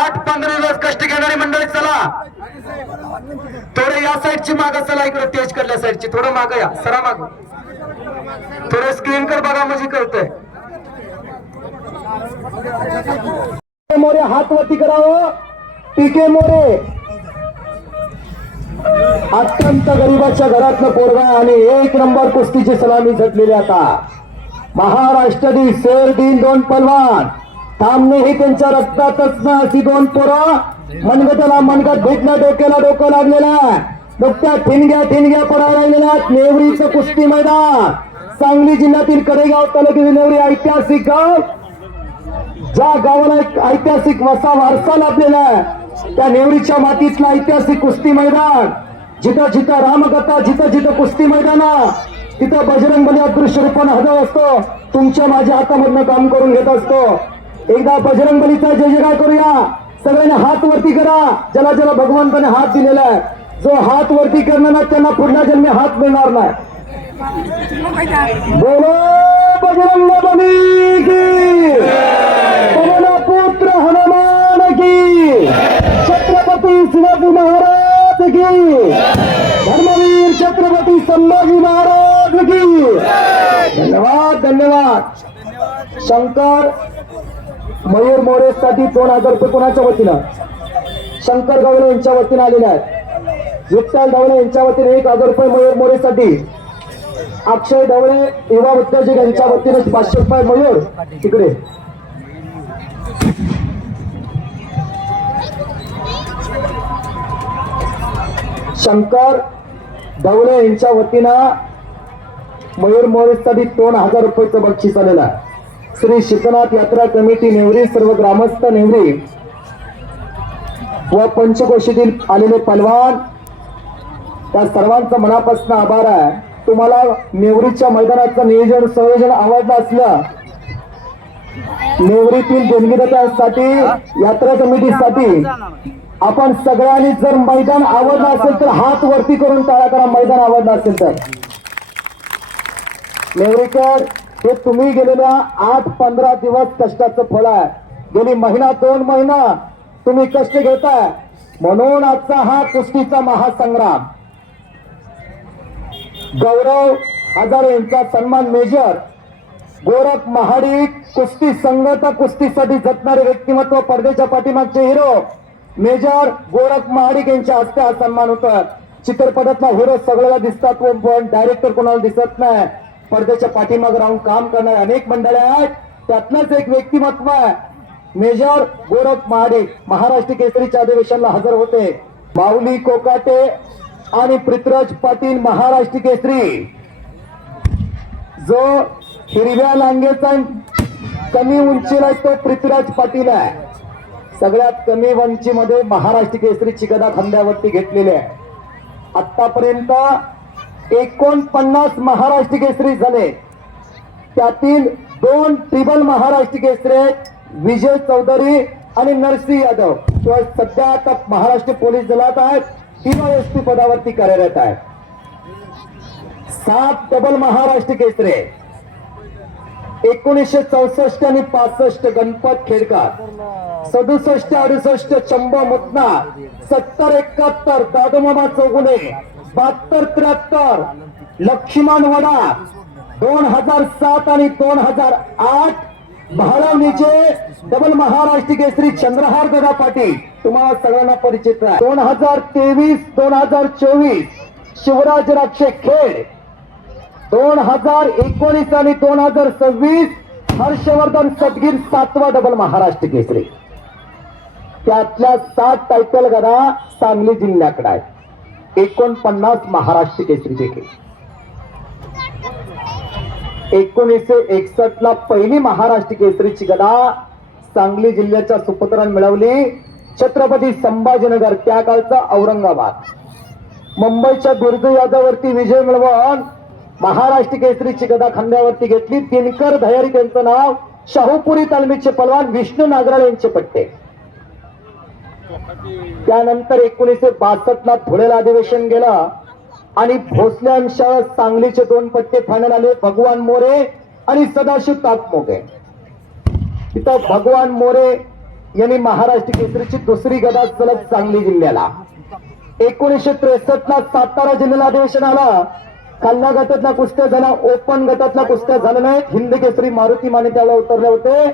8-15 दिवस कष्ट घेणारी मंडळी चला थोडं या साईडची माग चला इकडे तेज करल्या साईडची थोडं माग या सरा माग थोडं स्क्रीन कर बघा म्हणजे कळतंय मोरे हात वरती करावं टीके मोरे अत्यंत गरीबाच्या घरातलं पोरगा आणि 1 नंबर कुस्तीची सलामी झटलेली आता महाराष्ट्र दिन शेर दिन 2 पलवान थांबणे ही त्यांच्या रक्तातच ना अशी 2 पोरं मनगटाला मनगट भेटणं डोक्याला डोकं लागलेलं नुकत्या ठिणग्या पडायला लागलेल्या नेवरीचं कुस्ती मैदान सांगली जिल्ह्यातील कडेगाव तालुक्यातील नेवरी ऐतिहासिक गाव ज्या गावाला एक ऐतिहासिक वसा वारसा लाभलेला आहे त्या नेवरीच्या मातीतलं ऐतिहासिक कुस्ती मैदान जिथं जिथं रामकथा जिथं जिथं कुस्ती मैदान तिथं बजरंगबली अदृश्य रूपानं हजर असतो तुमच्या माझ्या हातामधनं काम करून घेत असतो एकदा बजरंगबलीचा जय जयकार करूया सगळ्यांनी हात वरती करा ज्याला ज्याला भगवंताने हात दिलेला आहे जो हात वरती करणार ना त्यांना पुढल्या जन्मी हात मिळणार नाही बोलो बजरंगबली की पुत्र हनुमान की छत्रपती शिवाजी महाराज की धर्मवीर छत्रपती संभाजी महाराज की धन्यवाद धन्यवाद शंकर मयूर मोरेसाठी 2000 रुपये कोणाच्या वतीनं शंकर गवळे यांच्या वतीनं आलेले आहेत विठ्ठल ढवळे यांच्या वतीने 1000 रुपये मयूर मोरेसाठी अक्षय ढवळे युवा उद्योजक यांच्या वतीने 500 रुपये मयूर तिकडे शंकर ढवळे यांच्या वतीनं मयूर मोरेसाठी 2000 रुपयाचं बक्षीस आलेलं आहे श्री शीतनाथ यात्रा कमिटी नेवरी सर्व ग्रामस्थ नेवरी व पंचकोशीतील आलेले पलवान त्या सर्वांचं मनापासून आभार आहे तुम्हाला नेवरीच्या मैदानाचं नियोजन संयोजन आवडलं असलं नेवरीतील देणगीदात्यांसाठी यात्रा कमिटीसाठी आपण सगळ्यांनी जर मैदान आवडलं असेल तर हात वरती करून टाळा करा मैदान आवडलं असेल तर नेवरीकर हे तुम्ही गेलेल्या 8-15 दिवस कष्टाचं फळ आहे गेली महिना 2 महिना तुम्ही कष्ट घेताय म्हणून आजचा हा कुस्तीचा महासंग्राम गौरव हजारे यांचा सन्मान मेजर गोरख महाडिक कुस्ती संघटना कुस्तीसाठी झटणारे व्यक्तिमत्व पडद्याच्या पाठीमागचे हिरो मेजर गोरख महाडिक यांच्या हस्ते हा सन्मान होतात चित्रपटातला हिरो सगळ्याला दिसतात पण डायरेक्टर कोणाला दिसत नाही पडद्याच्या पाठीमागे राहून काम करणारे अनेक मंडळे आहेत त्यातलंच एक व्यक्तिमत्व आहे मेजर गोरख महाडिक महाराष्ट्र केसरीच्या अधिवेशनाला हजर होते माऊली कोकाटे आणि पृथ्वीराज पाटील महाराष्ट्र केसरी जो हिरव्या लांगेचा कमी उंचीला तो पृथ्वीराज पाटील आहे सगळ्यात कमी उंचीमध्ये महाराष्ट्र केसरीची गदा खांद्यावरती घेतलेली आहे आतापर्यंत 49 महाराष्ट्र केसरी झाले त्यातील 2 ट्रिबल महाराष्ट्र केसरी विजय चौधरी आणि नरसिंह यादव सध्या आता महाराष्ट्र पोलीस दलात आहेत किंवा एसपी पदावरती कार्यरत आहेत 7 डबल महाराष्ट्र केसरी 1964 आणि 65 गणपत खेडकर 67 68 चंबा मुतना 70 71 दादोमामा चौगुले 72 73 लक्ष्मण वडा 2007 आणि 2008 भारावणीचे डबल महाराष्ट्र केसरी चंद्रहार दादा पाटील तुम्हाला सगळ्यांना परिचित आहे 2023 2024 शिवराज राक्षे खेड 2019 आणि 2026 हर्षवर्धन सदगीर 7वा डबल महाराष्ट्र केसरी त्यातल्या 7 टायटल गदा सांगली जिल्ह्याकडे आहेत 49 महाराष्ट्र केसरी देखील 1961 ला पहिली महाराष्ट्र केसरीची गदा सांगली जिल्ह्याच्या सुपुत्रांनी मिळवली छत्रपती संभाजीनगर त्या काळचा औरंगाबाद मुंबईच्या बिरजू यादववरती विजय मिळवून महाराष्ट्र केसरीची गदा खांद्यावरती घेतली दिनकर धैर्य त्यांचं नाव शाहूपुरी तालमीचे पलवान विष्णू नागराळ यांचे पट्टे त्यानंतर 1962 ला धुळेला अधिवेशन गेलं आणि भोसल्यांच्या सांगलीचे 2 पट्टे फायनल आले भगवान मोरे आणि सदाशिव ताकमोगे तिथं भगवान मोरे यांनी महाराष्ट्र केसरीची दुसरी गदा सलग सांगली जिल्ह्याला. 1963 ला सातारा जिल्ह्याला अधिवेशन आला. खालना गटातल्या कुस्त्या झाल्या, ओपन गटातल्या कुस्त्या झाल्या नाहीत. हिंद केसरी मारुती माने त्याला उतरले होते.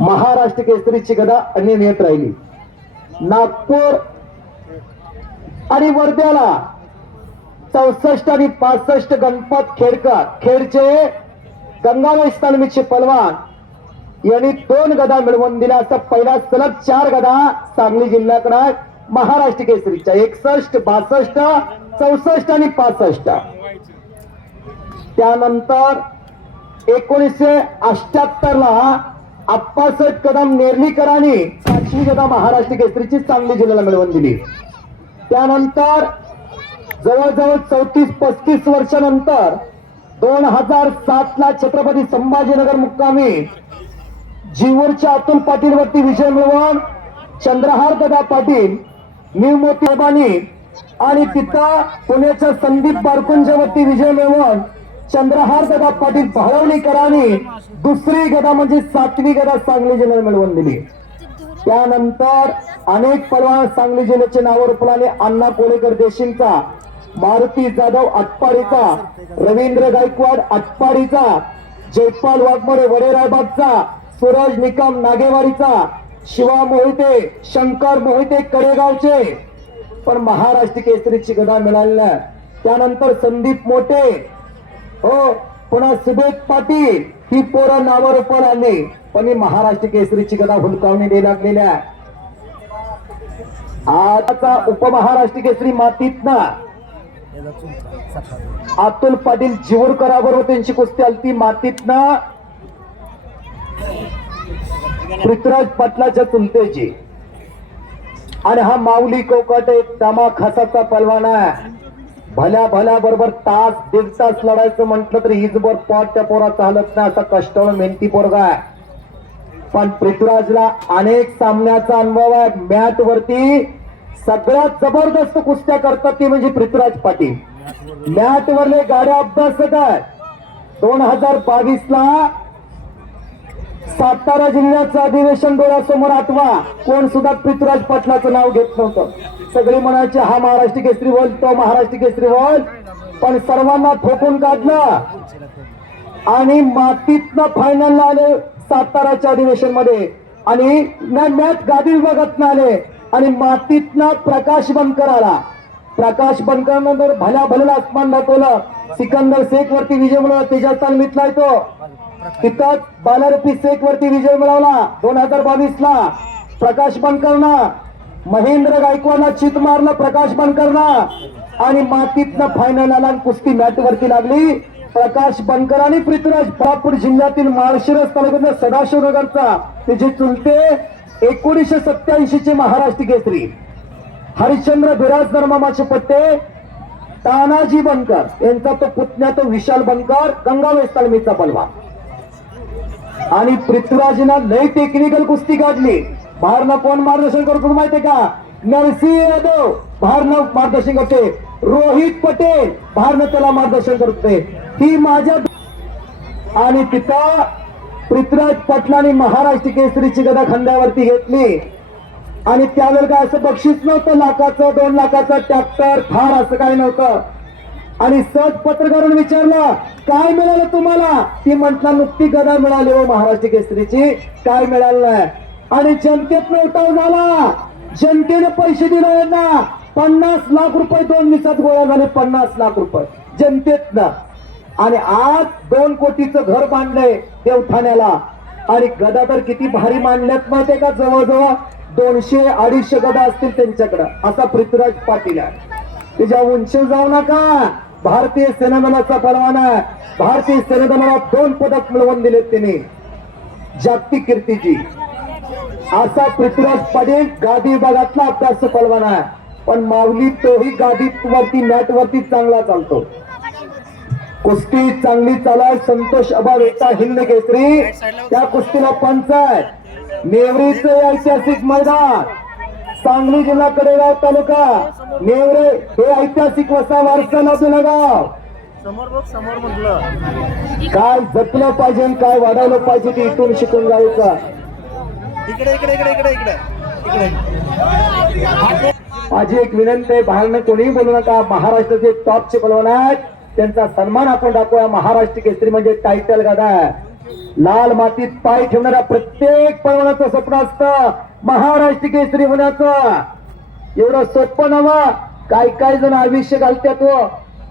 महाराष्ट्र केसरीची गदा अनियमित राहिली. नागपूर आणि वर्ध्याला 64 आणि 65 गणपत खेडकर खेडचे गंगाबाई तालमीचे पलवान यांनी 2 गदा मिळवून दिल्या. असा पहिला सलग 4 गदा सांगली जिल्ह्याकडे महाराष्ट्र केसरीच्या 61, 62, 64 आणि 65. त्यानंतर 1978 ला आप्पासाहेब कदम नेर्लीकरांनी 5वी गदा महाराष्ट्र केसरीची सांगली जिल्ह्याला मिळवून दिली. त्यानंतर जवळजवळ 34-35 वर्षानंतर 2007 ला छत्रपती संभाजीनगर मुक्कामी जीवरच्या अतुल पाटील वरती विजय मिळवून चंद्रहार गदा पाटील न्यू मोतीबानी आणि तिथं पुण्याच्या संदीप बारकुंजवरती विजय मिळवून चंद्रहार गदा पाटील भाळवणीकरांनी दुसरी गदा म्हणजे 7वी गदा सांगली जिल्ह्याला मिळवून दिली. त्यानंतर अनेक पलवान सांगली जिल्ह्याचे नाव रुपलाने. अण्णा कोळेकर देशींचा, मारुती जाधव आटपाडीचा, रवींद्र गायकवाड आटपाडीचा, जयपाल वाघमोडे वडेरायबागचा, सूरज निकम नागेवाडीचा, शिवा मोहिते, शंकर मोहिते कडेगावचे पण महाराष्ट्र केसरीची गदा मिळाली नाही. त्यानंतर संदीप मोठे हो पुन्हा सुबेद पाटील ही पोरं नावं रुपाला आली पण ही महाराष्ट्र केसरीची गदा हुलकावणी द्यायला लागलेल्या. आजचा उपमहाराष्ट्र केसरी मातीतनं अतुल पाटील जिवरकराबरोबर त्यांची कुस्ती आलती. मातीतनं पृथ्वीराज पाटलाच्या चुलतेची आणि हा माऊली कोकट एक दमा खासाचा पलवान आहे. भल्या भल्या बरोबर तास 1.5 तास लढायचं म्हटलं तर हिजभर पॉट त्या पोराचा हालत नाही. असा कष्टाळू मेहनती पोरगा आहे. पण पृथ्वीराजला अनेक सामन्याचा अनुभव आहे. मॅट वरती सगळ्यात जबरदस्त कुस्त्या करतात ती म्हणजे पृथ्वीराज पाटील. मॅट वरले गाड्या अभ्यासक आहेत. 2022 ला सातारा जिल्ह्याचं अधिवेशन डोळ्यासमोर आठवा. कोण सुद्धा पृथ्वीराज पाटलाचं नाव घेत नव्हतं. सगळी म्हणायचे हा महाराष्ट्र केसरी होईल, तो महाराष्ट्र केसरी होईल. पण सर्वांना ठोकून काढलं आणि मातीतनं फायनलला आले साताराच्या अधिवेशन मध्ये. आणि मॅच गादी विभागात आले आणि मातीतनं प्रकाश बनकर आला. प्रकाश बनकर नंतर भल्या भल्याला आसमान दाखवलं. सिकंदर शेख वरती विजय मिळवला. तेजा तालमीतला तो तिथंच बालारपी शेख वरती विजय मिळवला 2022 ला. प्रकाश बनकरनं महेंद्र गायकवाडला चित मारलं प्रकाश बनकरनं आणि मातीतनं फायनल आला. कुस्ती मॅट वरती लागली. प्रकाश बनकर आणि पृथ्वीराज पापूर जिल्ह्यातील माळशिरस तालुक्यातील सदाशिवनगरचा त्याचे चुलते 1987 चे महाराष्ट्र केसरी हरिश्चंद्र बिराजदार मामाचे पट्टे तानाजी बनकर यांचा तो पुतण्या तो विशाल बनकर गंगाबाई तालमीचा पलवान. आणि पृथ्वीराजनं लय टेक्निकल कुस्ती काढली. बाहेरनं कोण मार्गदर्शन करतो माहितीये का? नरसिंह यादव बाहेरनं मार्गदर्शन करते. रोहित पटेल बाहेरनं त्याला मार्गदर्शन करते. ही माझ्या आणि तिथं पृथ्वीराज पाटलांनी महाराष्ट्र केसरीची गदा खांद्यावरती घेतली. आणि त्यावेळेला काय असं बक्षीस नव्हतं. लाखाचं 2 लाखाचं ट्रॅक्टर थार असं काही नव्हतं. आणि सहज पत्रकारांनी विचारलं काय मिळालं तुम्हाला? ती म्हटलं नुकती गदा मिळाली हो महाराष्ट्र केसरीची, काय मिळालं नाही. आणि जनतेतनं उठाव झाला. जनतेने पैसे दिले यांना 50 लाख रुपये 2 दिवसात गोळा झाले. 50 लाख रुपये जनतेतनं. आणि आज 2 कोटीचं घर बांधलंय देवठाण्याला. आणि गदा तर किती भारी मांडल्यात माहितीये का? जवळजवळ 200-250 गदा असतील त्यांच्याकडे. असा पृथ्वीराज पाटील आहे. त्याच्या उंची जाऊ नका. भारतीय सेनादलाचा पलवान आहे. भारतीय सेनादलाला 2 पदक मिळवून दिलेत त्यांनी जागतिक कीर्तीची. असा पृथ्वीराज पाटील गादी विभागातला अभ्यास पलवान आहे. पण माऊली तोही गादीत वरती मॅट वरती चांगला चालतो. कुस्ती चांगली चालाय. संतोष अभाव एकता हिंद केसरी त्या कुस्तीला पंच आहे. नेवरीचं ऐतिहासिक मैदान सांगली जिल्हा कडेगाव तालुका नेवरे हे ऐतिहासिक वसा वारसा लाभलेलं गाव. समोर म्हटलं काय जपलं पाहिजे काय वाढवलं पाहिजे ते इथून शिकून जायचं. इकडे इकडे इकडे इकडे इकडे इकडे. माझी एक विनंती आहे, बाहेरनं कोणीही बोलू नका. महाराष्ट्राचे टॉपचे पलवान आहेत, त्यांचा सन्मान आपण दाखवूया. महाराष्ट्र केसरी म्हणजे टायटल गादा आहे. लाल मातीत पाय ठेवणाऱ्या प्रत्येक पलवानाचं स्वप्न असतं महाराष्ट्र केसरी होण्याचं. एवढं सोपं नव्हं. काय काय जण आयुष्य घालतात.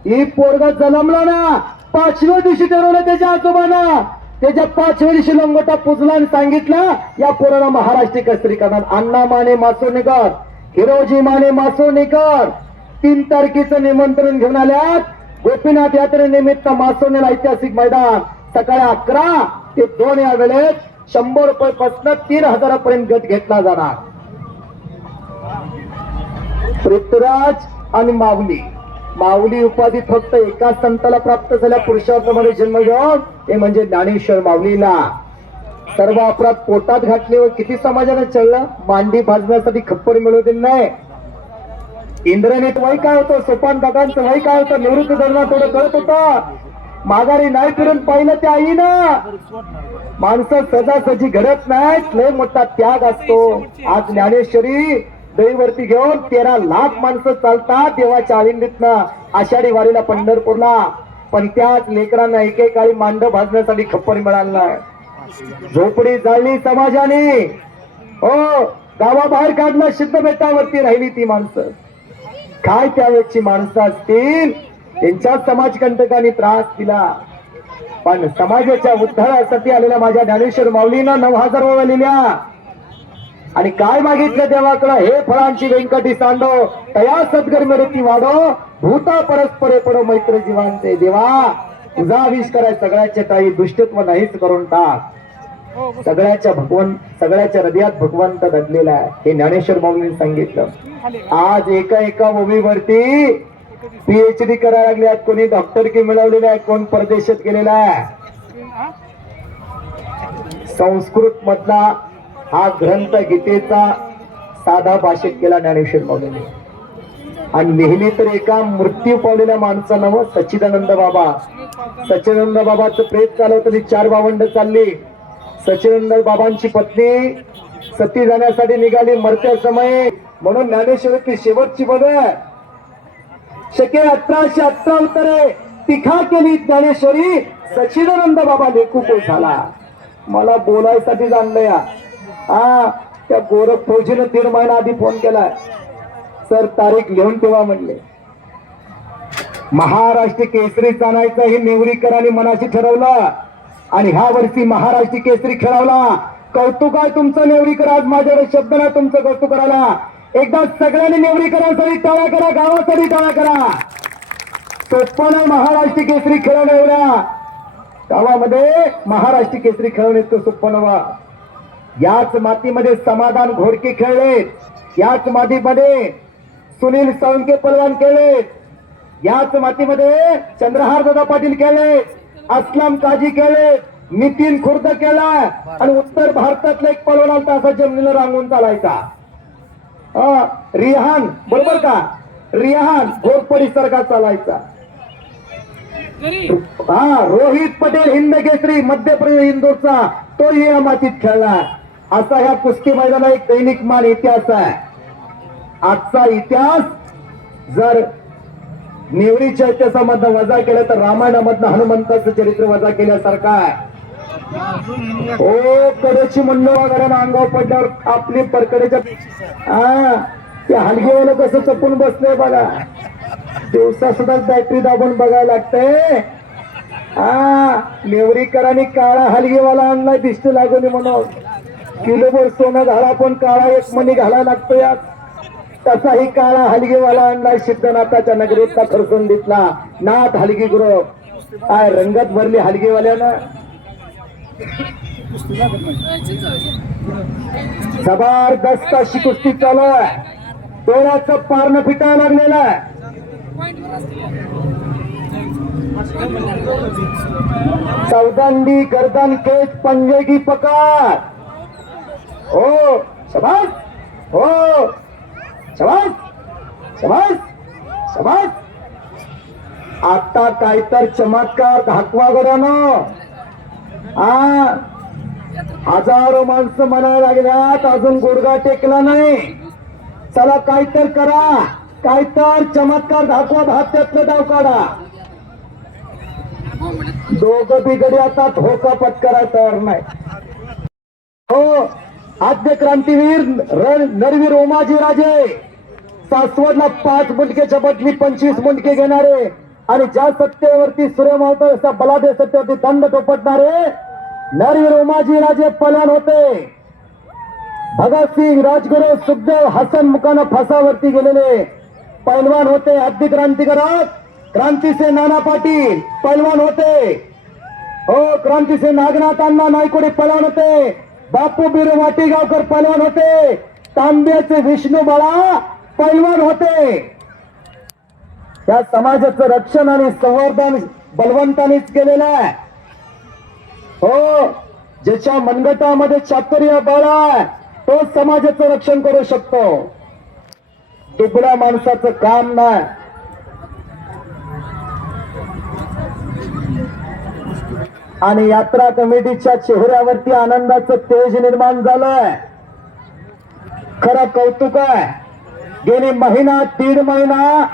ही पोरगा जन्मला ना 5व्या दिवशी ठरवलं त्याच्या आजोबानं. त्याच्या 5व्या दिवशी लंगोटा पुजला आणि सांगितलं या पोराला महाराष्ट्र केसरी करणार. अण्णा माने मासोनेकर, हिरोजी माने मासोनेकर 3 तारखेचं निमंत्रण घेऊन आल्यात. गोपीनाथ यात्रेनिमित्त मासोनेला ऐतिहासिक मैदान सकाळी 11 ते 2 या वेळेत 100 रुपयापासून 3000 पर्यंत गट घेतला जाणार. पृथ्वीराज आणि माऊली. माऊली उपाधी फक्त एका संताला प्राप्त झाल्या पुरुषार्थामध्ये जन्म घेऊन, ते म्हणजे ज्ञानेश्वर माऊलीला. सर्व अपराध पोटात घातले व किती समाजाने चढलं. मांडी भाजण्यासाठी खप्पर मिळवू दिली नाही. इंद्रनीत वय काय होतं, सोपान दादांचं वय काय होतं, निवृत्त धरणा थोडं कळत होतं. माघारी नाही फिरून पाहिलं त्या आईनं. माणसं सजासजी घडत नाहीत, लय मोठा त्याग असतो. आज ज्ञानेश्वरी दैवरती घेऊन 13 लाख माणसं चालतात देवाच्या आळंदीतनं आषाढी वारीला पंढरपूरला. पण त्याच लेकरांना एकेकाळी मांड भाजण्यासाठी खप्पर मिळालं नाही. झोपडी जाळली समाजाने. हो, गावाबाहेर काढलं, सिद्ध बेटावरती राहिली ती माणसं. काय त्यावेळेची माणसं असतील, त्यांच्या समाजकंटकांनी त्रास दिला. पण समाजाच्या उद्धारासाठी आलेल्या माझ्या ज्ञानेश्वर माऊलीनं 9000 ओव्या लिहिल्या. आणि काय मागितलं देवाकडं, हे फळांची व्यंकटी सांडो तया सद्गर मेरती वाढो भूता परस्परे पडो मैत्र जीवांचे. देवा तुझा आविष्कार आहे सगळ्याच्या टाळी, दुष्टत्व नाहीच करून टाक. सगळ्याच्या हृदयात भगवंत दडलेला आहे, हे ज्ञानेश्वर माऊलींनी सांगितलं. आज एका ओवीवरती PhD करायला लागले आहेत. कोणी डॉक्टरकी मिळवलेले आहे, कोण परदेशात गेलेला आहे. संस्कृत मधला हा ग्रंथ गीतेचा साधा भाषेत केला ज्ञानेश्वर माऊलीने. आणि नेहमी तर एका मृत्यू पावलेल्या माणसानं, सच्चिदानंद बाबा. सच्चिदानंद बाबाचं प्रेत चालवताना 4 भावंड चालली. सच्चिदानंद बाबांची पत्नी सती जाण्यासाठी निघाली मरत्या समय. म्हणून ज्ञानेश्वरीची शेवटची पद शके 1818 उत्तरे तिखा केली ज्ञानेश्वरी सच्चिदानंद बाबा लेखू को झाला. मला बोलायसाठी जाणलं या. त्या गोरख फौजीनं 3 महिना आधी फोन केलाय. सर तारीख लिहून ठेवा म्हणले. महाराष्ट्र केसरी आणायचं हे नेवरीकरांनी मनाशी ठरवलं आणि ह्या वर्षी महाराष्ट्र केसरी खेळवला. कौतुक आहे तुमचं नेवरीकर. आज माझ्याकडे शब्द नाही तुमचं कौतुक करायला. एकदा सगळ्यांनी नेवरीकरांसाठी टाळ्या करा, गावासाठी टाळ्या करा. सोपं नाही महाराष्ट्र केसरी खेळवणं. एवढ्या गावामध्ये महाराष्ट्र केसरी खेळवणे इतकं सोपं नव्हतं. याच मातीमध्ये समाधान घोडके खेळले, याच मातीमध्ये सुनील साळुंके पलवान खेळले, याच मातीमध्ये चंद्रहार दादा पाटील खेळले, असलम काजी खेळले, नितीन खुर्द केला. आणि उत्तर भारतातला एक पलवान आलता असा जमिनीला रांगून चालायचा, रिहान. बरोबर का? रिहान घोरपडी सारखा चालायचा. रोहित पटेल हिंद केसरी मध्य प्रदेश इंदोरचा, तोही या मातीत खेळला. असा ह्या कुस्ती मैदानात एक दैनिकमान इतिहास आहे. आजचा इतिहास जर नेवरीच्या इतिहासामधनं वजा केलं तर रामायणामधनं हनुमंताचं चरित्र वजा केल्यासारखं आहे. हो, कडेची म्हणलं वगैरे अंगावर पडल्यावर आपली परकडेच्या त्या हलगीवाला कसं चपून बसलंय बघा. दिवसा सुद्धा बॅटरी दाबून बघायला लागतंय. नेवरीकरांनी काळा हलगीवाला आणलाय दिसतो लागून म्हणून. किलोभर सोनं घाला पण काळा एक मणी घालायला लागतो यात. तसाही काळा हलगीवाला आणलाय सिद्धनाथाच्या नगरीतला खरसुंडीतला नाथ हलगी गुरु. काय रंगत भरली हलगीवाल्यानं. जबरदस्त अशी कुस्ती चालू आहे. डोळ्याचं पारणं फिटायला लागलेलं आहे. चौदंडी गर्दन केस पंजे की पकड. हो शबास, हो शबास, शबास, शबास. आता काय तर चमत्कार धाकवा गड्यानो. हजारो माणसं म्हणायला लागल्यात अजून गुडघा टेकला नाही. चला काय तर करा, काय तर चमत्कार दाखवा, भात्यातलं डाव काढा. दोघं बिगडी आता धोका पत्करा तयार नाही. हो, आद्य क्रांतीवीर नरवीर ओमाजी राजे सासवडला 5 मुंडकेच्या बदली 25 मुंडके घेणारे आणि ज्या सत्तेवरती सूर्य मावतो असा बलाढ्य सत्तेवरती दंड थोपटणारे नरवीर ओमाजी राजे पलान होते. भगतसिंग, राजगुरू, सुखदेव, हसन मुखाना फासावरती गेलेले पैलवान होते. आद्य क्रांतिकारक क्रांती से नाना पाटील पैलवान होते. हो, क्रांती से नागनाथ अण्णा नायकोडे पैलवान होते. बापू बिरू वाटेगावकर पैलवान होते. तांब्याचे विष्णू बाळा पैलवान होते. या समाजाचं रक्षण आणि संवर्धन बलवंतानीच केलेलं आहे. हो, ज्याच्या मनगटामध्ये चातुर्य बळ आहे तो समाजाचं रक्षण करू शकतो. दुबळ्या माणसाचं काम नाही. आणि यात्रा कमिटीच्या चेहऱ्यावरती आनंदाचं तेज निर्माण झालंय. खरं कौतुक आहे. गेली महिना 1.5 महिना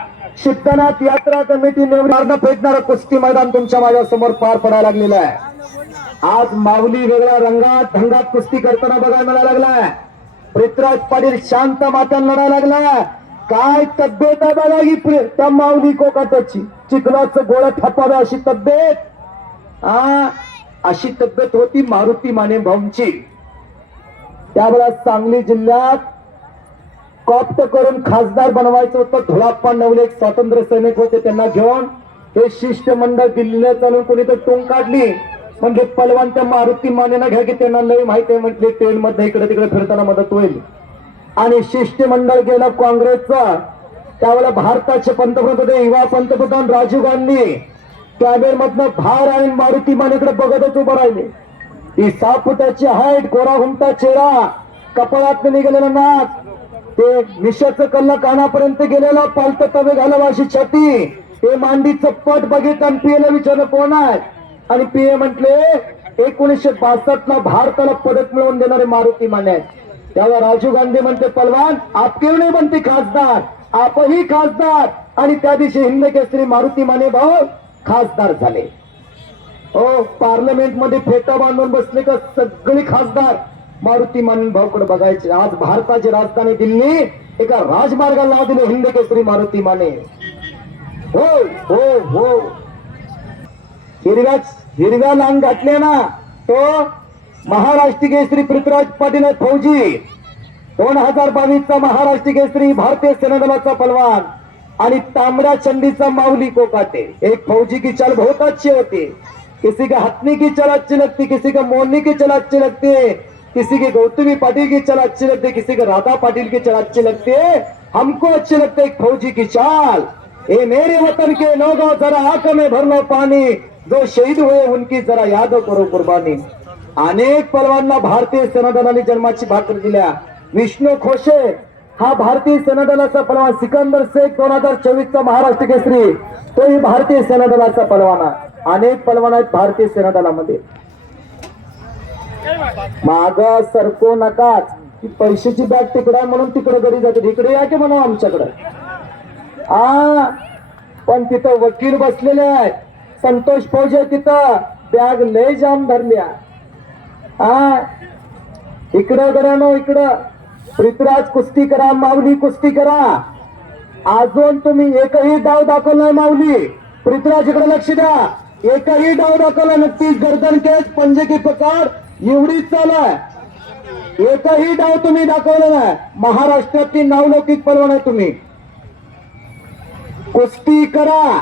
सिद्धनाथ यात्रा कमिटी निवडणं फेकणारं कुस्ती मैदान तुमच्या माझ्या समोर पार पडायला लागलेलं आहे. आज माऊली वेगळ्या रंगात ढंगात कुस्ती करताना बघायला मिळायला लागलाय. पृथ्वीराज पाटील शांत मात्यान लढायला लागला. काय तब्येत आहे बघा ही त्या माऊली कोकाट्याची. चिखलाचं गोळ्या ठपाव्या अशी तब्येत. अशी तब्येत होती मारुती माने भाऊंची. त्यावेळेस सांगली जिल्ह्यात कॉप्ट करून खासदार बनवायचं होतं. धुळाप्पा नवले एक स्वातंत्र्य सैनिक होते, त्यांना घेऊन हे शिष्टमंडळ दिल्लीला चालून कोणी तर टोंग काढली. म्हणजे पलवान त्या मारुती मानेना घ्या की त्यांना लई माहिती आहे म्हटले, ट्रेन मध्ये इकडे तिकडे फिरताना मदत होईल. आणि शिष्टमंडळ गेलं काँग्रेसचं. त्यावेळेला भारताचे पंतप्रधान होते युवा पंतप्रधान राजीव गांधी. कॅबिनेट मधनं बाहेर आणि मारुती मानेकडे बघतच उभं राहिले. ती 6 फुटाची हाईट, गोरा घुमटा चेहरा, कपाळात निघालेलं नाक, ते मिशाचं कल्ला कानापर्यंत गेलेलं, पालत तवे घालावं अशी छाती, ते मांडीचं पट बघितलं आणि पीएला विचारलं कोण आहे. आणि पीए म्हटले 1962 ला भारताला पदक मिळवून देणारे मारुती माने आहेत. तेव्हा राजीव गांधी म्हणते पलवान आप क्यों नहीं बनते खासदार, आपही खासदार. आणि त्या दिवशी हिंद केसरी मारुती माने भाऊ खासदार झाले. हो, पार्लमेंट मध्ये फेटा बांधून बसले का सगळे खासदार मारुती माने भाऊकडे बघायचे. आज भारताची राजधानी दिल्ली एका राजमार्गाला नाव दिले हिंद केसरी मारुती माने. हो हो हो, हिरव्या लांग घातले ना तो महाराष्ट्र केसरी पृथ्वीराज पाटील फौजी. 2022 चा महाराष्ट्र केसरी भारतीय सेना दलाचा पलवान आणि तांबड्या चंडीचा माऊली कोकाटे. एक फौजी की चाल बहुत अच्छी होती. किसी का हथनी की चाल अच्छी लगती, किसी का मोरनी की चाल अच्छी लगती है, किसी की गौतमी पाटिल की चाल अच्छी लगती है, किसी का राधा पाटिल की चाल अच्छी लगती है. हमको अच्छी लगती है एक फौजी की चाल. ये मेरे वतन के लोगों जरा आंखों में भर लो पानी, जो शहीद हुए उनकी जरा याद करो कुर्बानी. अनेक पलवांना भारतीय सेना दलाने जन्माची भाकर दिल्या. विष्णू खोशे हा भारतीय सेना दलाचा पलवान. सिकंदर शेख 2024 चा महाराष्ट्र केसरी, तोही भारतीय सेना दलाचा पलवान आहे. अनेक पलवान आहेत भारतीय सेना दलामध्ये. माग सरको नकाच, की पैशाची बॅग तिकडे म्हणून तिकडे गडी जाते. इकडे या की म्हणून आमच्याकडे. पण तिथं वकील बसलेले आहेत. संतोष फौजे तिथं बॅग लय जाम धरल्या. इकडं गड्यानो इकडं पृथ्वीराज कुस्ती करा, माऊली कुस्ती करा. अजून तुम्ही एकही डाव दाखवलाय माऊली. पृथ्वीराज इकडे लक्ष द्या. एकही डाव दाखवला नक्की गर्दन केस पंजे की पकड एवढीच चालय. एकही डाव तुम्ही दाखवला नाही. महाराष्ट्रातील नावलौकिक पलवान आहे तुम्ही. कुस्ती करा.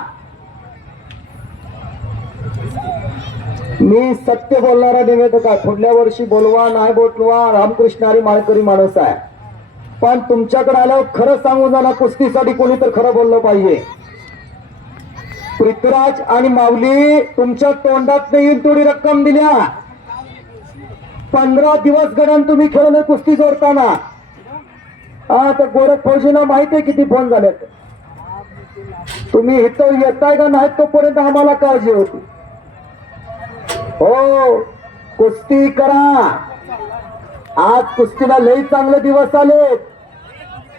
मी सत्य बोलणारा निवेदक आहे. पुढल्या वर्षी बोलवा नाही बोलवा रामकृष्ण हरी माळकरी माणूस आहे. पण तुमच्याकडे आल्यावर खरं सांगून जाणार कुस्तीसाठी कोणी तर खरं बोललं पाहिजे. पृथ्वीराज आणि माऊली तुमच्या तोंडात नाही थोडी रक्कम दिल्या. 15 दिवस गड्यान तुम्ही खेळले कुस्ती जोडताना. तर गोरख फौजीला माहिती आहे किती फोन झालेत. तुम्ही इथं येताय का नाही तोपर्यंत आम्हाला काळजी होती. हो, कुस्ती करा. आज कुस्तीला लई चांगले दिवस आले.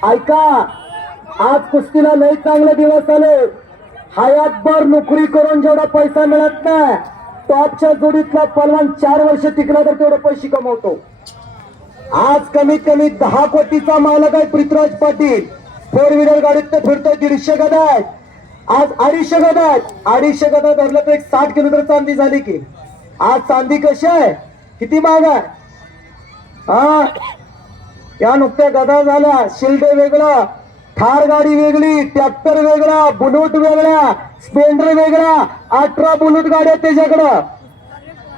ऐका, आज कुस्तीला लई चांगले दिवस आले. हयातभर नोकरी करून जेवढा पैसा मिळत नाही, टॉपच्या जोडीतला पलवान 4 वर्ष टिकला तर तेवढे पैसे कमवतो. आज कमीत कमी 10 कोटीचा मालक आहे पृथ्वीराज पाटील. 4 व्हीलर गाडीत ते फिरतोय. 150 गदा आहेत. आज 250 गदा आहेत. 250 गदा धरलं तर एक 60 किलोमीटर चांदी झाली की. आज चांदी कशी आहे, किती महाग आहे. हा, या नुकत्या गदा झाल्या. शिल्ड वेगळा, थार गाडी वेगळी, ट्रॅक्टर वेगळा, बुलेट वेगळा, स्प्लेंडर वेगळा. 18 बुलेट गाड्या त्याच्याकडं,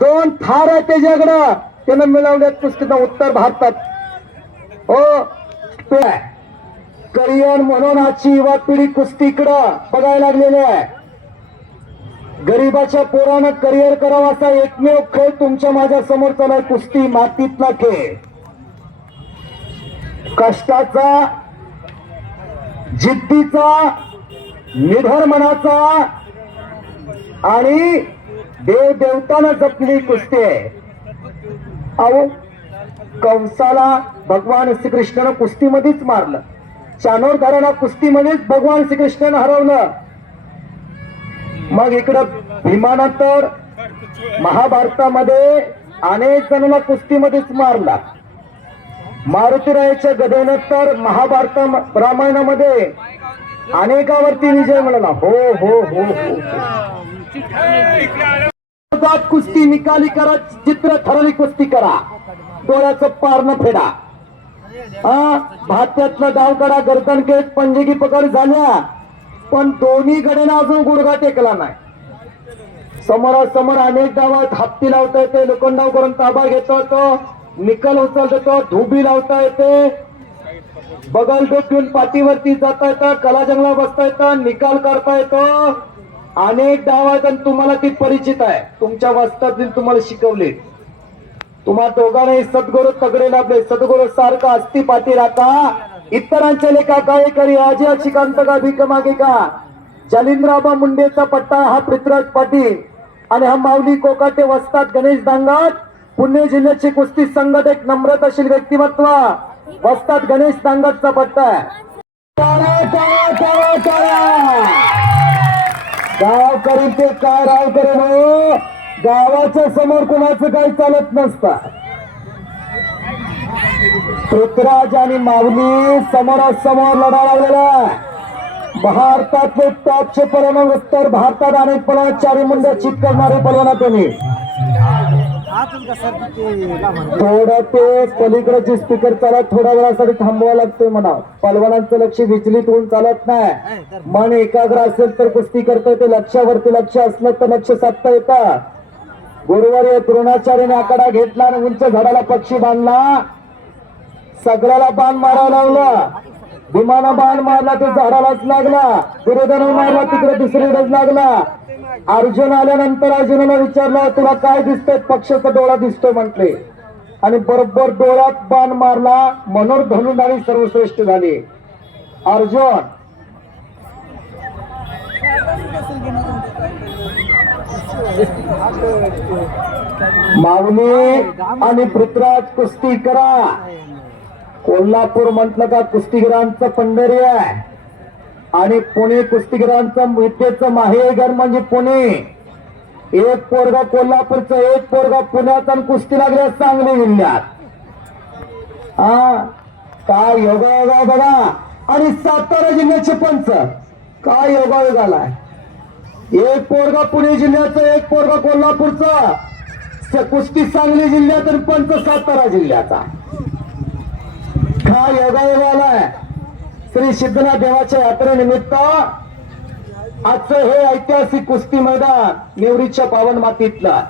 2 थार आहे त्याच्याकडं. त्यानं मिळवल्यात कुस्तीचा उत्तर भारतात. हो, करिअर म्हणून आजची युवा पिढी कुस्तीकडं बघायला लागलेली आहे. गरीबाच्या पोरानं करिअर करावं असा एकमेव खेळ तुमच्या माझ्या समोर चालू आहे. कुस्ती मातीतला खेळ. कष्टाचा, जिद्दीचा, निधर मनाचा आणि देव देवतानं जपली कुस्ती आहे. अहो, कंसाला भगवान श्रीकृष्णानं कुस्तीमध्येच मारलं. चाणोरकरांना कुस्तीमध्येच भगवान श्रीकृष्णानं हरवलं. मग इकडं भीमानंतर महाभारतामध्ये अनेक जणांना कुस्तीमध्येच मारला. मारुतीरायाच्या गदेनं तर महाभारत रामायणामध्ये अनेकावरती विजय मिळाला. हो हो हो हो. कुस्ती निकाली करा, चित्र ठरवली कुस्ती करा, डोळ्याचं पारणं फेडा. हा, भात्यातला डाव काढा, गर्दन केस, पंजेगी पकड झाल्या, पण दोन्ही गडेनं अजून गुडघा टेकला नाही. समोरासमोर अनेक डावात हापती लावता येते, लोखंडाव करून ताबा घेता येतो, निकल उचलता येतो, धुबी लावता येते, बगल डोक घेऊन पाठीवरती जाता येतं, कला जंगला बसता येतं, निकाल करता येतो. अनेक डाव आहेत आणि तुम्हाला ती परिचित आहे. तुमच्या वाचतात तुम्हाला शिकवले. तुम्हा दोघांनाही सद्गुरू तगडे लाभले. सद्गुरू सारखा असती पाठी राहता, इतरांच्या लेखा काय करी, आजी शिकांत का भीक मागे का. जालिंद्राबा मुंडेचा पट्टा हा पृथ्वीराज पाटील आणि हा माऊली कोकाटे वस्ताद गणेश दांगट. पुणे जिल्ह्याची कुस्ती संघटक नम्रताशील व्यक्तिमत्व वस्ताद गणेश दांगटचा पट्टा आहे. गाव करीन ते काय राव करेन हो. गावाच्या समोर कुणाचं काही चालत नसतं. पृथ्वीराज आणि माऊली समोरासमोर लढा लागलेला. भारतातले टॉपचे पलवान, उत्तर भारतात अनेक पलवान, चारी मुंड्या चित करणारे पलवान. तुम्ही थोडं ते पलीकडचे स्पीकर चालत थोड्या वेळासाठी थांबवावं लागतंय म्हणा. पलवानांचं लक्ष विचलित होऊन चालत नाही. मन एकाग्र असेल तर कुस्ती करता येते. लक्षावरती लक्ष असलं तर लक्ष साधता येतं. गुरुवारी द्रोणाचार्याने आकडा घेतला आणि उंच झाडाला पक्षी बांधला. सगळ्याला बाण मारायला लावला. भीमानं बाण मारला ते झाडालाच लागला. दुर्योधनानं मारला तिकडे दुसरीकडेच लागला. अर्जुन आल्यानंतर अर्जुनाला विचारलं, तुला काय दिसतंय. पक्षाचा डोळा दिसतोय म्हटले आणि बरोबर डोळ्यात बाण मारला. मनोर धनुर्धारी सर्वश्रेष्ठ झाले अर्जुन. माऊली आणि पृथ्वीराज कुस्ती करा. कोल्हापूर म्हटलं का कुस्तीगिरांचं पंढरी आहे आणि पुणे कुस्तीगिरांचं विद्येचं माहेरघर म्हणजे पुणे. एक पोरगा कोल्हापूरचं, एक पोरगा पुण्यात आणि कुस्ती लागल्या सांगली जिल्ह्यात. हा, काय योगायोगा बघा. आणि सातारा जिल्ह्याचे पंच काय योगायोग आलाय. एक पोरगा पुणे जिल्ह्याचं, एक पोरगा कोल्हापूरचा, कुस्ती सांगली जिल्ह्यात आणि पंच सातारा जिल्ह्याचा. काय योगायोग आलाय. श्री सिद्धनाथ देवाच्या यात्रेनिमित्त आजचं हे ऐतिहासिक कुस्ती मैदान नेवरीच्या पावन मातीतला.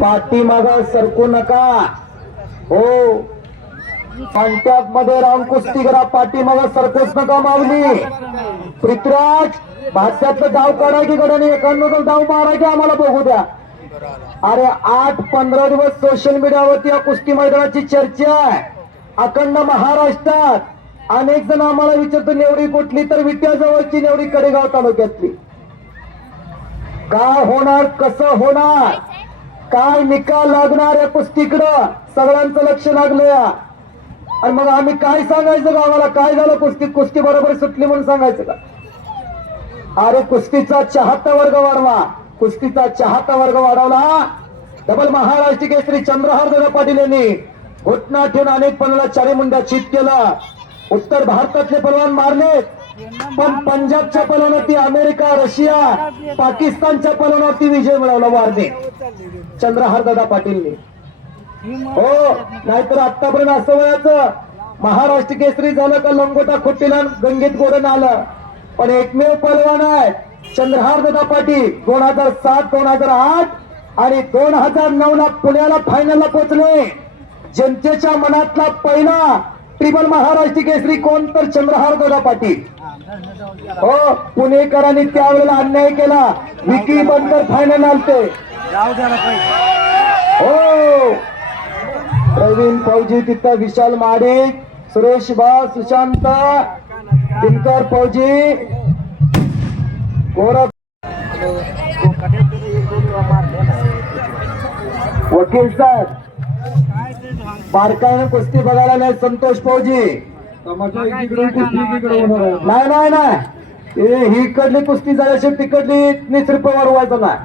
पाठीमागं सरकू नका हो. कॉन्टॅक्ट मध्ये राहून कुस्ती करा. पाठीमागं सरकूच नका. माऊली पृथ्वीराज भात्यातलं डाव काढा की गडाने एखादं डाव मारा की आम्हाला बघू द्या. अरे 8-15 दिवस सोशल मीडियावरती या कुस्ती मैदानाची चर्चा आहे. अखंड महाराष्ट्रात अनेक जण आम्हाला विचारतो नेवरी कुठली, तर विट्याजवळची नेवरी कडेगाव तालुक्यातली. काय होणार, कसं होणार, काय निकाल लागणार या कुस्तीकडं सगळ्यांचं लक्ष लागलंय. आणि मग आम्ही काय सांगायचं का, आम्हाला काय झालं कुस्तीत, कुस्ती बरोबर सुटली म्हणून सांगायचं का? अरे कुस्तीचा चाहता वर्ग वाढवा, कुस्तीचा चाहता वर्ग वाढवला. डबल महाराष्ट्र केसरी चंद्रहार दादा पाटील यांनी घुटना ठेवून अनेक पलवानाला चारी मुंड्या चित केलं. उत्तर भारतातले पलवान मारले, पण पंजाबच्या पलवानावरती अमेरिका, रशिया, पाकिस्तानच्या पलवानावरती विजय मिळवला वारणे चंद्रहार दादा पाटीलने. हो, नाहीतर आतापर्यंत असं वयाचं महाराष्ट्र केसरी झालं का लंगोटा खुट्टीला गंगेत गोडन आलं. पण एकमेव पलवान आहे चंद्रहार दादा पाटील. 2007, 2008 आणि 2009 ला पुण्याला फायनलला पोहोचले. जनतेच्या मनातला पहिला ट्रिपल महाराष्ट्र केसरी कोण, तर चंद्रहार दादा पाटील. हो, पुणेकरांनी त्यावेळेला अन्याय केला, विकी बनकर फायनल आलते. हो, प्रवीण फौजी तिथं, विशाल महाडिक, सुरेश बा, सुशांत दिनकर फौजी, गोरख वकील साहेब, बारकाईनं कुस्ती बघायला नाही संतोष फौजी. नाही नाही नाही, ही इकडली कुस्ती झाल्याशिवाय तिकडली श्रीफ वाढवायचं नाही.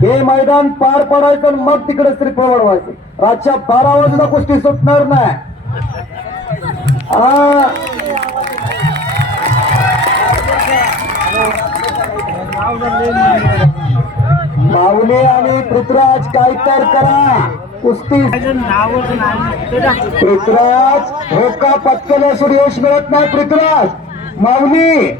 हे मैदान पार पडायचं मग तिकडे श्रीफ वाढवायचं. रातच्या 12 वाजता कुस्ती सुटणार नाही. माऊली आणि पृथ्वीराज काय तर करा कुस्ती. पृथ्वीराज धोका पत्करल्याशिवाय यश मिळत नाही. पृथ्वीराज माऊली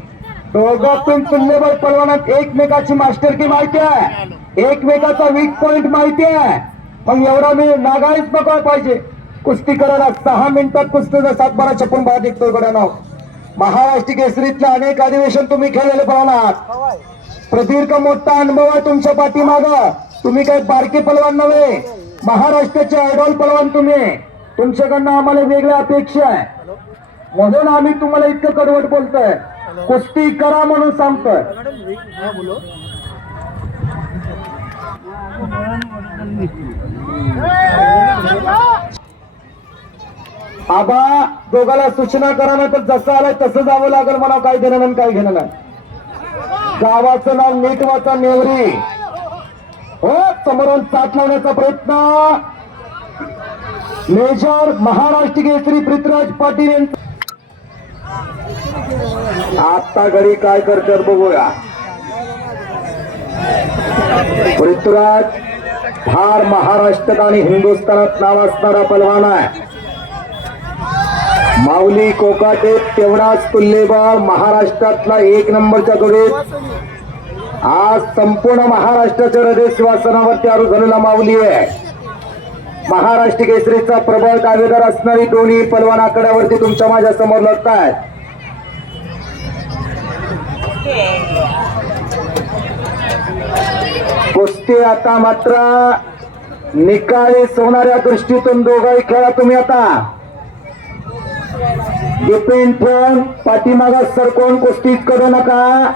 दोघातून तुल्यबळ पलवानात एकमेकाची मास्टरकी माहिती आहे, एकमेकाचा वीक पॉइंट माहिती आहे. मग एवढा मी नागाळीच नको पाहिजे कुस्ती करायला. 6 मिनिटात कुस्तीचा 7-12 छप्पन बाद निघतोय गड्या नाव. महाराष्ट्र केसरीतले अनेक अधिवेशन तुम्ही खेळलेले पलवानात, प्रदीर्घ मोठा अनुभव आहे तुमच्या पाठीमागं. तुम्ही काही बारके पलवान नव्हे, महाराष्ट्राचे आयडॉल पलवान तुम्ही. तुमच्याकडनं आम्हाला वेगळ्या अपेक्षा आहे, म्हणून आम्ही तुम्हाला इतकं कडवट बोलतोय. कुस्ती करा म्हणून सांगतोय. आबा दोघाला सूचना करा, नाही तर जसं आलाय तसं जावं लागेल. मला काय देणं नाही, काय घेणं नाही. गावाचं नाव नीट वाचा, नेवरी. हो, समोरून चाट लावण्याचा प्रयत्न. मेजर महाराष्ट्र केसरी पृथ्वीराज पाटील यांचा आता घडी काय करतात बघूया. पृथ्वीराज फार महाराष्ट्रात आणि हिंदुस्थानात नाव असणारा पलवान आहे. माऊली कोकाटे तेवढाच तुल्यबळ महाराष्ट्रातला 1 नंबरच्या जोडीत. आज संपूर्ण महाराष्ट्राच्या हृदय सिंहासनावरती आरूढ झालेला माऊली आहे. महाराष्ट्र केसरीचा प्रबळ दावेदार असणारी दोन्ही पलवान आकड्यावरती तुमच्या माझ्या समोर लढतायत. कुस्ती आता मात्र निकाली होणाऱ्या दृष्टीतून दोघाही खेळा तुम्ही. आता डिपेंड ठेवून पाठीमागा सरकवून कुस्तीत करू नका.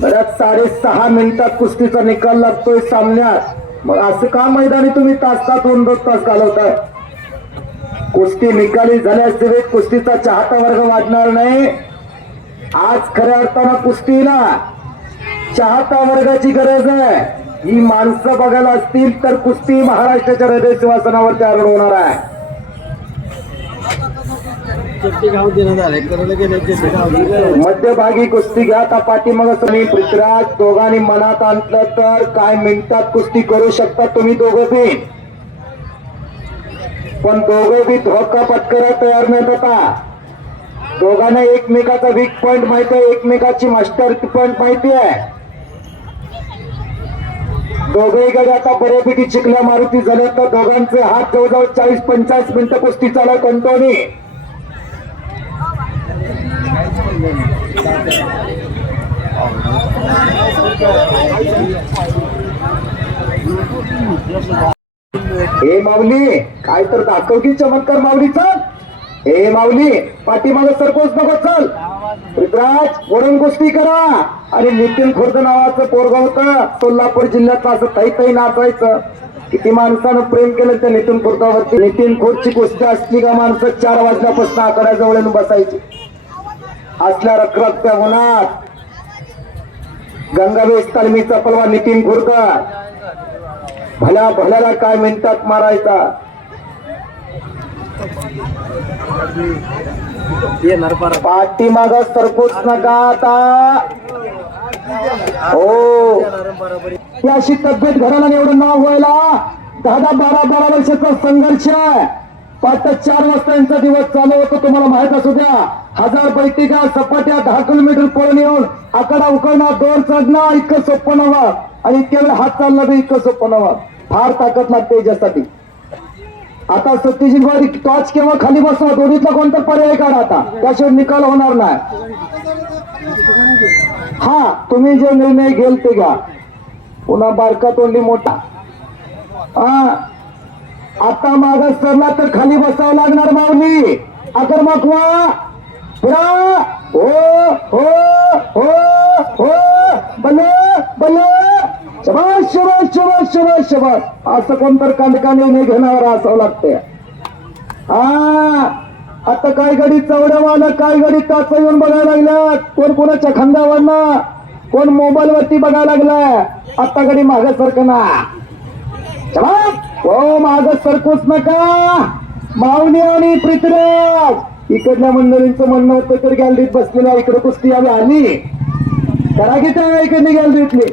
बऱ्याच 6.5 मिनिटात कुस्तीचा निकाल लागतोय सामन्यात. मग असं का मैदानी तुम्ही तास 2 तास घालवताय? कुस्ती निकाली झाल्याशिवाय कुस्तीचा चाहता वर्ग वाढणार नाही. आज खऱ्या अर्थानं कुस्तीला चाहता वर्गाची गरज आहे. ही माणसं बघायला असतील तर कुस्ती महाराष्ट्राच्या हृदय सिंहासनावरती आरूढ होणार आहे. मध्यभागी कुस्ती घ्या. आता पाठीमाग पृथ्वीराज दोघांनी मनात आणलं तर काय मिनिटात कुस्ती करू शकता तुम्ही दोघं बी. पण दोघं बी धोका पत्करायला तयार नाहीत. आता दोघांना एकमेकाचा वीक पॉइंट माहिती आहे, एकमेकाची मास्टर पॉइंट माहिती आहे. दोघेही गडी आता बऱ्यापैकी चिखल्या मारुती झाल्या. तर दोघांचे हात जवळजवळ 40-45 मिनिटं कुस्ती चालू कंटोनी. हे माऊली काय तर दाखव की चमत्कार माऊली. चल हे माऊली पाठीमागे सरकोच नको. चल पृथ्वीराज वरून कुस्ती करा. आणि नितीन खुर्द नावाचं पोरग होतं सोलापूर जिल्ह्यातलं, असं तै नाचायचं. किती माणसानं प्रेम केलं त्या नितीन खुर्दावरती. नितीन खुर्दची कुस्ती असली का माणसं 4 वाजल्यापासून आकड्याजवळ येऊन बसायची. असल्या रखरखत्या उन्हात गंगावेश तालमीचा पलवान नितीन खुर्द भल्याला काय मिनिटात मारायचा. पाठीमाग सरकूच नका आता. हो, याशी तब्येत घराला निवडून नाव व्हायला 10-12 वर्षाचा संघर्ष आहे. 4 वाजता यांचा दिवस चालू होतो. तुम्हाला माहित असू द्या, 1000 बैठका सपाट्या 10 किलोमीटर पळून येऊन आकडा उकळणं, दोर चढणं इतकं सोपं नव्हतं. आणि इतक्या वेळ हात चालला बी इतकं सोपं नव्हतं. फार ताकद लागते याच्यासाठी. आता सत्यजित वाडी टॉच किंवा खाली बसवा, दोन्हीतला कोणता पर्याय काढा आता, त्याशिवाय निकाल होणार नाही. हा, तुम्ही जे निर्णय घेल ते घ्या. पुन्हा बारका तोंडी मोठा. हा, आता माग सरला तर खाली बसावं लागणार माऊली. आक्रमक व्हा. हो हो हो हो, बले बले, शबाश शबाश शबाश शबाश शबाश. असं कोणतर कांडकाने नाही घेणार असावं लागतंय. हा, आता काय गडी चवड्यावाला, काय गडी काच येऊन बघायला लागल्यात. कोण कोणाच्या खांद्यावरनं, कोण मोबाईल वरती बघायला लागलाय. आता गडी माग सरकं ना. हो, माग सरकूच नका. माऊली आणि पृथ्वीराज इकडल्या मंडळींचं म्हणणं होतं तर गॅलरीत बसलेल्या इकडे कुस्ती यावी आली. करा की त्या इकडली गॅलरीतली.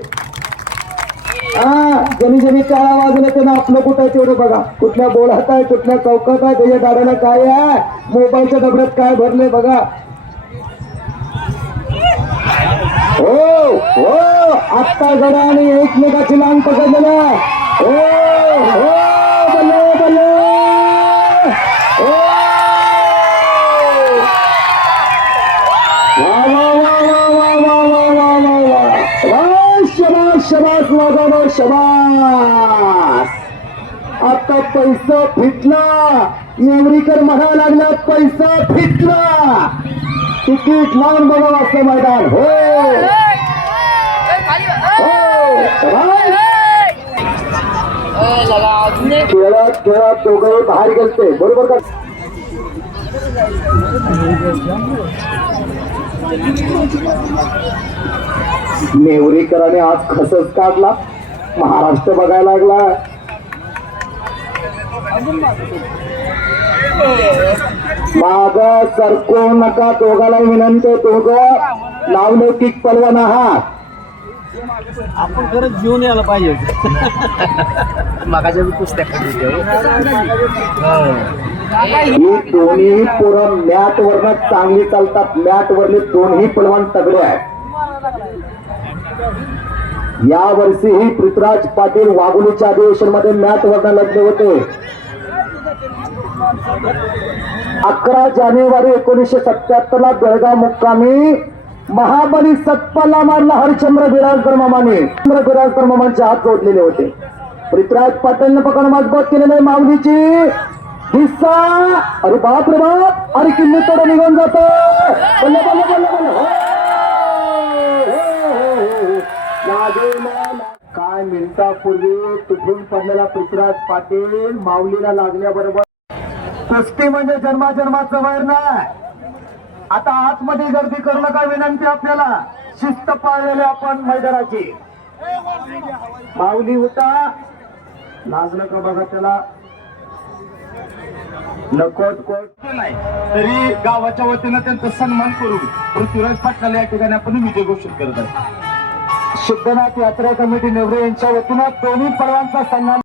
हा, ज्यांनी टाळा वाजवल्या त्यांना आपलं कुठं आहे तेवढं बघा. कुठल्या बोळात आहे, कुठल्या चौकात आहे, त्याच्या दाड्याला काय आहे, मोबाईलच्या डबड्यात काय भरले बघा. हो हो, आत्ता गडा आणि एकमेकाची लांब पकडलेलं आहे. हो हो, बल्ले बल्ले. हो, वा वा वा वा वा वा वा वा वा वा. शबास शबास वागानो शबास. आता पैसा फिटला. नेवरीकर म्हणायला लागला पैसा फिटला. तिकीट लावून बघा असं मैदान. हो खेळत खेळत दोघे बाहेर गेलते. बरोबर का? नेवरीकरांनी आज खसच काढला. महाराष्ट्र बघायला लागला. माग सरकू नका. दोघाला विनंती, दोघं नावलौकिक पलवान आहात. आपण खरंच घेऊन यायला पाहिजे. मागाच्या पुस्तक ही दोन्ही पोरं मॅट वरनं चांगली चालतात. मॅट वरले दोन्ही पलवान तगडे आहेत. या वर्षीही पृथ्वीराज पाटील वाघोलीच्या अधिवेशन मध्ये मॅट वरनं लढले होते. 11 जानेवारी 1977 ला बेळगाव मुक्कामी महाबली सत्पाला मारला हरिश्चंद्र बिराजकर मामाने. बिराजकर मामांचे हात जोडलेले होते. पृथ्वीराज पाटीलने पकड मजबूत केलेले माऊलीची हिस्सा. अरे बाप रे बाप, अरे किल्ली तोड निघून जात. बल्ले बल्ले बल्ले बल्ले. काय मिनिटापूर्वी तुटून पडलेला पृथ्वीराज पाटील माऊलीला लागल्याबरोबर. कुस्ती म्हणजे जन्माजन्माचं वैर नाही. आता आतमध्ये गर्दी करू नका विनंती आपल्याला. शिस्त पाळलेली आपण मैदानाची. माऊली होता, लाजलं का बघा त्याला. नकोट कोट नाही तरी गावाच्या वतीनं त्यांचा सन्मान करून पृथ्वीराज पाटलाला या ठिकाणी आपण विजय घोषित करत आहे. सिद्धनाथ यात्रा कमिटी नेवरे यांच्या वतीनं दोन्ही पलवानचा सन्मान.